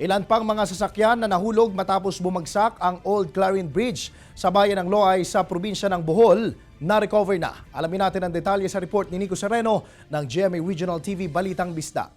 Ilan pang mga sasakyan na nahulog matapos bumagsak ang Old Clarin Bridge sa bayan ng Loay sa probinsya ng Bohol na-recover na. Alamin natin ang detalye sa report ni Nico Sereno ng GMA Regional TV Balitang Bisdak.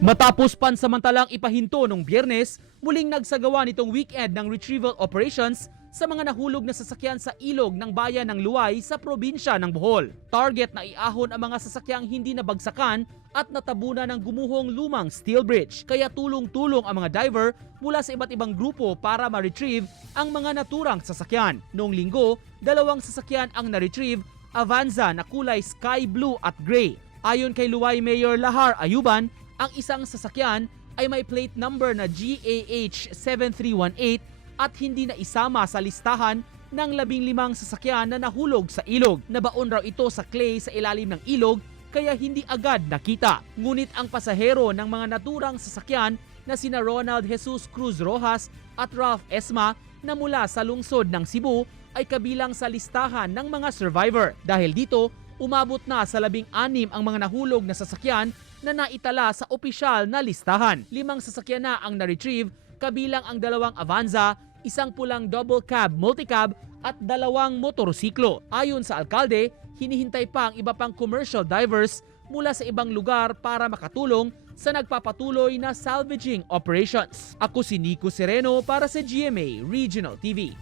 Matapos pansamantalang ipahinto noong Biyernes, muling nagsagawa nitong weekend ng retrieval operations sa mga nahulog na sasakyan sa ilog ng bayan ng Luay sa probinsya ng Bohol. Target na iahon ang mga sasakyang hindi nabagsakan at natabunan ng gumuhong lumang steel bridge. Kaya tulong-tulong ang mga diver mula sa iba't ibang grupo para ma-retrieve ang mga naturang sasakyan. Noong linggo, 2 sasakyan ang na-retrieve, Avanza na kulay sky blue at gray. Ayon kay Luay Mayor Lahar Ayuban, ang isang sasakyan ay may plate number na GAH 7318 at hindi na isama sa listahan ng 15 sasakyan na nahulog sa ilog. Nabaon raw ito sa clay sa ilalim ng ilog kaya hindi agad nakita. Ngunit ang pasahero ng mga naturang sasakyan na sina Ronald Jesus Cruz Rojas at Ralph Esma na mula sa lungsod ng Cebu ay kabilang sa listahan ng mga survivor. Dahil dito, umabot na sa 16 ang mga nahulog na sasakyan na naitala sa opisyal na listahan. 5 sasakyan na ang na-retrieve, kabilang ang 2 Avanza, 1 pulang double cab multicab at 2 motorsiklo. Ayon sa alkalde, hinihintay pa ang iba pang commercial divers mula sa ibang lugar para makatulong sa nagpapatuloy na salvaging operations. Ako si Nico Sereno para sa GMA Regional TV.